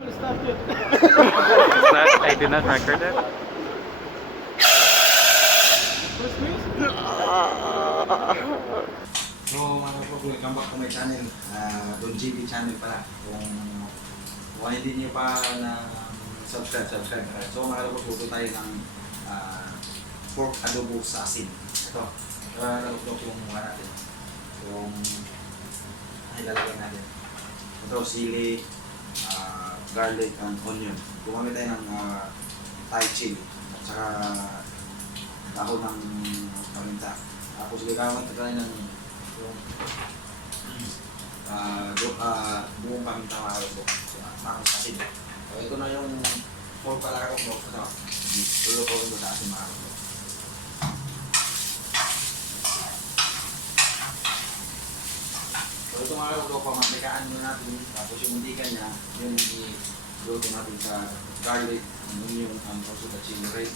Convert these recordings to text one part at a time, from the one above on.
I did not record it. So mga po, welcome back to my channel, Don GB channel pala. Kung hindi nyo pa na subscribe. So mga po, tuto tayo ng pork adobo sa asin. Ito, naluktok yung mukha natin. Yung ilalagay natin. Ito, sili, garlic and onion. Gumamit tayo ng Thai chili at saka dahon ng paminta. Tapos gagamit tayo ng yung buong paminta mga asin. So ito na yung pork pala ko bro. Ito ko ito sa asin mga bro. So ito mga bro, pamamikaan nyo natin. Tapos yung muntikan niya, yung i-luto natin sa garlic, onion, and also the chili red.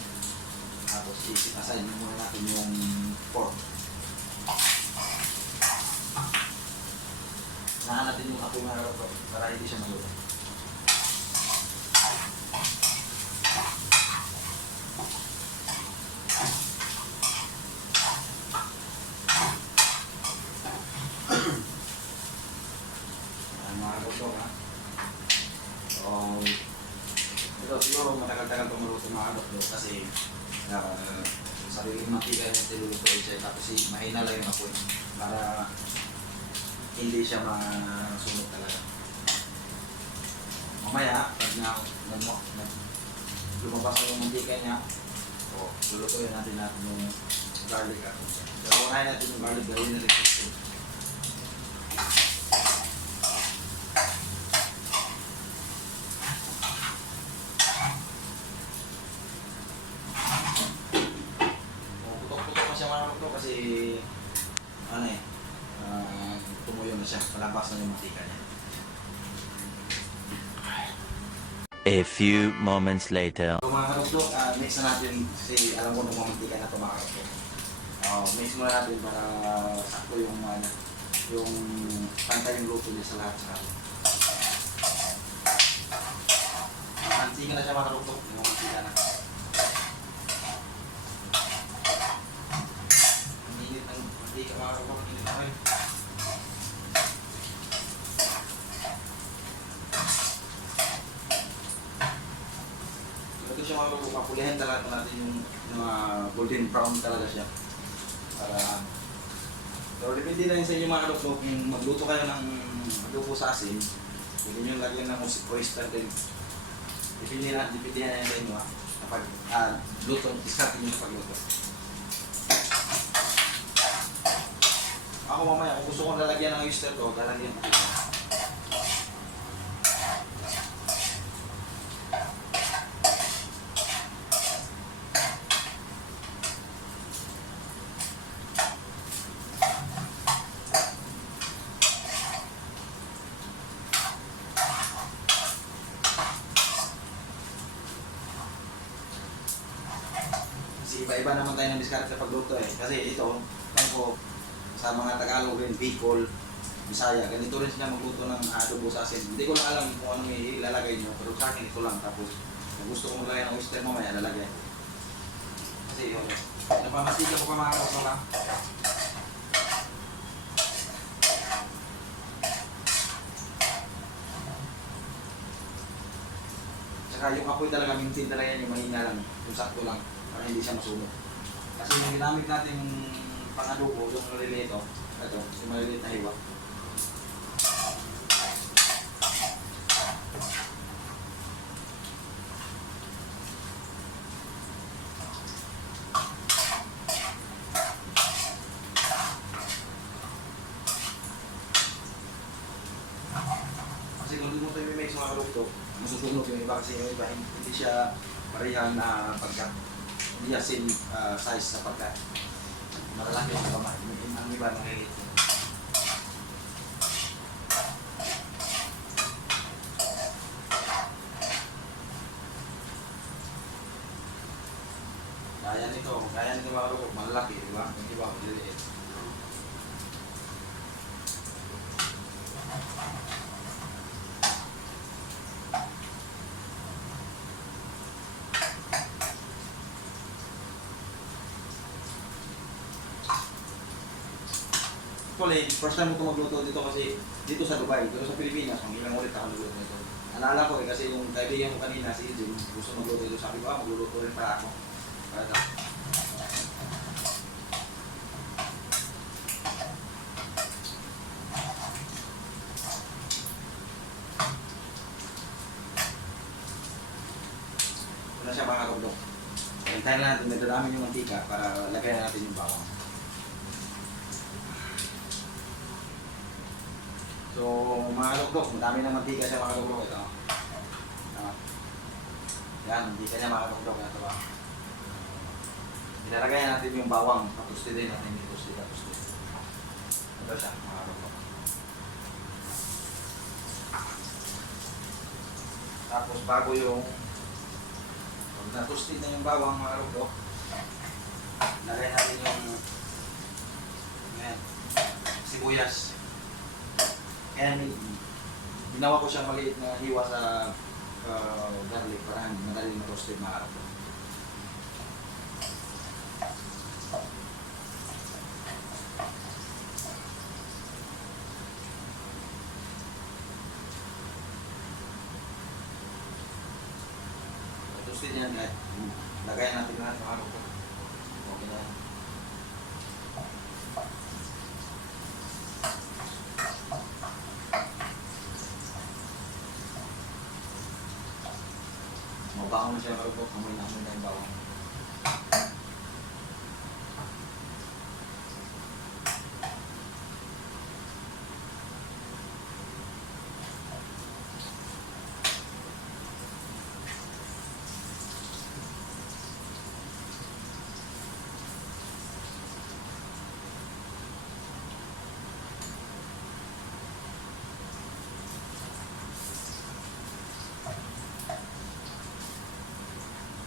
Tapos i-assign muna natin yung pork. Nahan natin yung apoy mga bro para hindi siya maluto. Ito siguro matagal-tagal itong maluto mga bro kasi sariling mantika yung nilulutuin siya tapos mahina lang yung apoy para hindi siya masunog talaga. Mamaya, pag lumabas na yung mantika niya, so lulutuin natin yung garlic. Pero unahin natin yung garlic, gawin na rin ito. Putok-putok pa siya mga bro kasi tumuyo na siya, malabas na yung mantika niya. A few moments later. So mga karuslok, mix na natin kasi alam ko nung mantika na ito mga karuslok. Mix muna natin para sakto yung pantay yung luto niya sa lahat sa karuslok. Mantika na siya mga karuslok, yung mantika na. Ang init ng mantika mga karuslok, ang init na rin. Ito siya mga karuslok, mapulihan talaga natin yung golden brown talaga siya. Pero depende na yun sa inyo mga karuslok, kung magluto kayo ng adobo sa asin, pwede nyo lagyan ng oyster din. Depende na yan sa inyo kapag luto, discard nyo sa pagluto. Ako mamaya, kung gusto kong lalagyan ng oyster ko, lalagyan ko. Iba-iba naman tayo ng diskarte sa pagluto eh. Kasi ito, ko sa mga Tagalog rin, Bicol, Bisaya, ganito rin sila magluto ng adobo sa asin. Hindi ko lang alam kung ano ilalagay nyo, pero sa akin ito lang. Tapos, kung gusto ko maglagay ng oyster mamaya, lalagay. Kasi yun, napamastiga ko pa mga kaso lang. Saka yung apoy talaga, mintin talaga yan, yung mahina lang, yung sakto lang. Para hindi siya masunog. Kasi yung ginamit natin yung pang-adobo, yung maliliit ito, yung maliliit na hiwa. Kasi kung hindi mo tayo may mix mga kaluktok, masusunog yung iba kasi yung iba hindi siya parehang na pagkat. Hindi same size sa pagkat. Malalaki yung kamay. Ang iba nangilit. Kaya nito mga kalukok, malalaki, di ba? Yung iba, maliliit. Actually, first time ko magluto dito kasi dito sa Dubai, pero sa Pilipinas, ang ilang ulit ako nagluto nito. Alala ko kasi yung kaibigan ko kanina, si Jim, gusto magluto dito. Sabi ko, magluluto rin pa ako. Para ito. Ito na siya mga kablo. Hintayin na natin, nagdadamin yung mantika para lagyan natin yung bawang. So, mga luglok, madami ng mantika siya mga luglok. Ito. Yan, mantika niya mga luglok. Ito ba? Ilalagay natin yung bawang. Patusti din natin. Patusti. Ito siya mga luglok. Tapos bago yung pag natusti na yung bawang mga luglok, lagay natin yung sibuyas. Kaya ginawa ko siya maliit na hiwa sa garlic para madali ma-roasted mga araw. Roasted yan kahit lagayan natin lahat mga araw. Okay na yan. Mabango na siya karupok, amoy na yung bawang.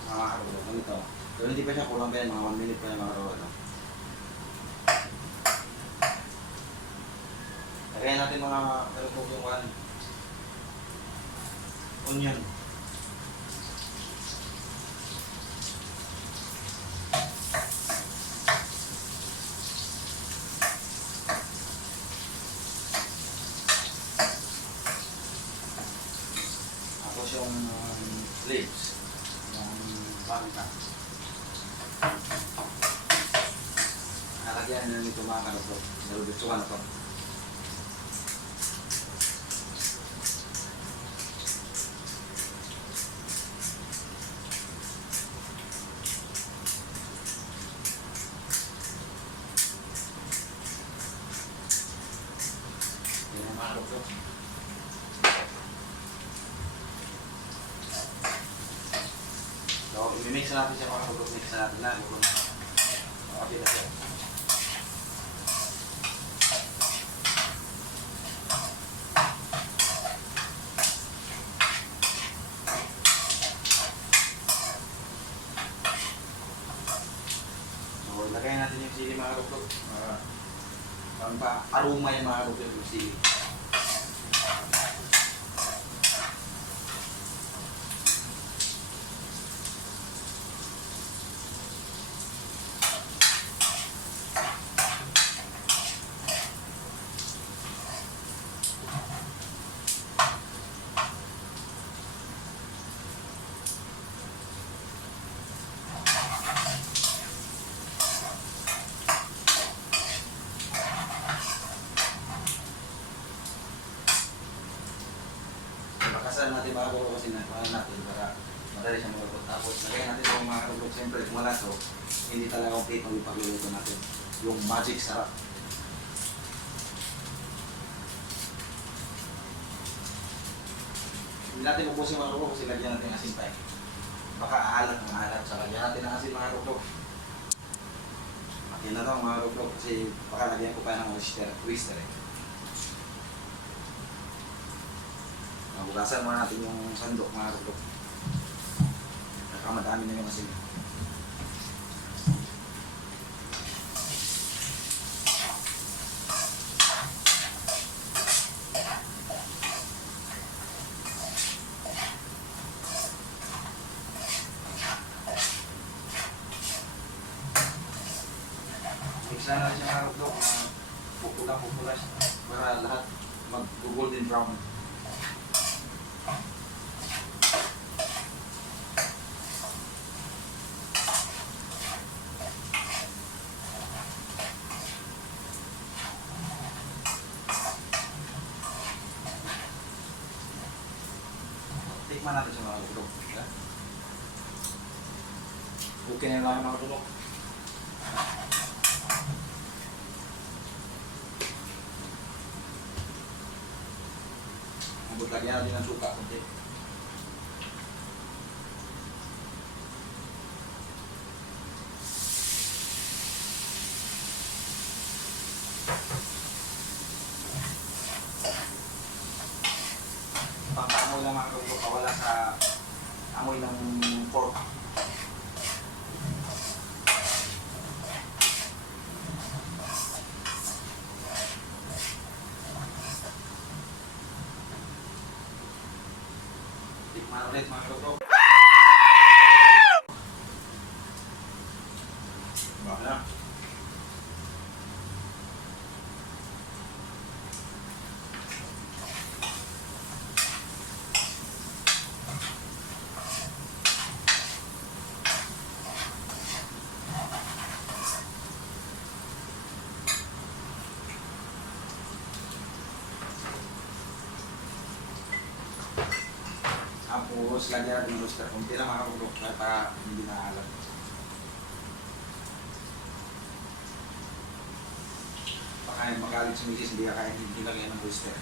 Mga karupok, ganito. Pero hindi pa siya kulang pa yan, mga 1 minute pa yan mga karupok. Lagayan natin mga karupok yung onion. Tapos yung leaves. Bangka. Nalagyan na nito mga karupok. Nalubitsukan na ito. Yan ang mga karupok. So, i-mix natin siya mga karupok. Mix natin na. Okay na siya. So, lagay natin yung sili mga karupok. Parang pa-aroma yung mga karupok yung sili. Bakasan natin bago kasi nakuha natin para madali siya magluto. Tapos lagyan natin yung mga karupok. Siyempre kung wala to, hindi talaga complete ang ipagluluto natin. Yung magic sarap. Hindi natin ubusin mga karupok kasi lagyan natin asin pa eh. Baka aalat ng alat. So lagyan natin ang asin mga karupok. Akin na to mga karupok kasi baka lagyan ko pa ng twister eh. Mabugasan muna natin yung sandok mga karupok. Nakamadami na yung asin. Mix na natin siya mga karupok. Pupulang lang pupula siya para lahat mag-golden brown. Tikman natin sa mga tulog. Okay na lang yung mga tulog. Abot lagyan natin ng suka kunti. Pampamoy lang mga tulog, kawala sa amoy ng pork. Tikman ulit mga kabrok. Baka na. Tapos lagyan natin ng roaster. Kunti lang mga kabrok para hindi naalat. Baka magalit sa misis, hindi kakain, hindi lagyan ng roaster.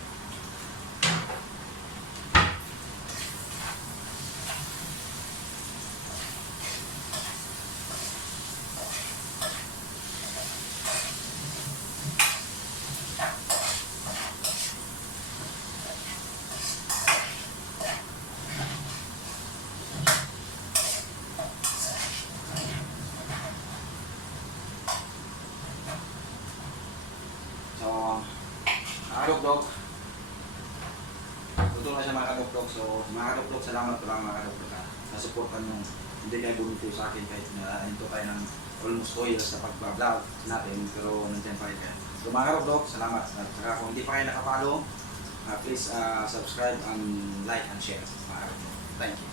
So, mga kadokdok, luto na siya mga kadokdok. So, mga kadokdok, salamat po lang mga kadokdok na nasuportan nyo. Hindi kayo bumito sa akin kahit na hinto tayo ng almost 2 years sa pag-vlog natin, pero nandiyan pa rin kayo. So mga kadokdok, salamat. At saka kung hindi pa kayo nakapalo, please subscribe and like and share mga kadokdok. Thank you.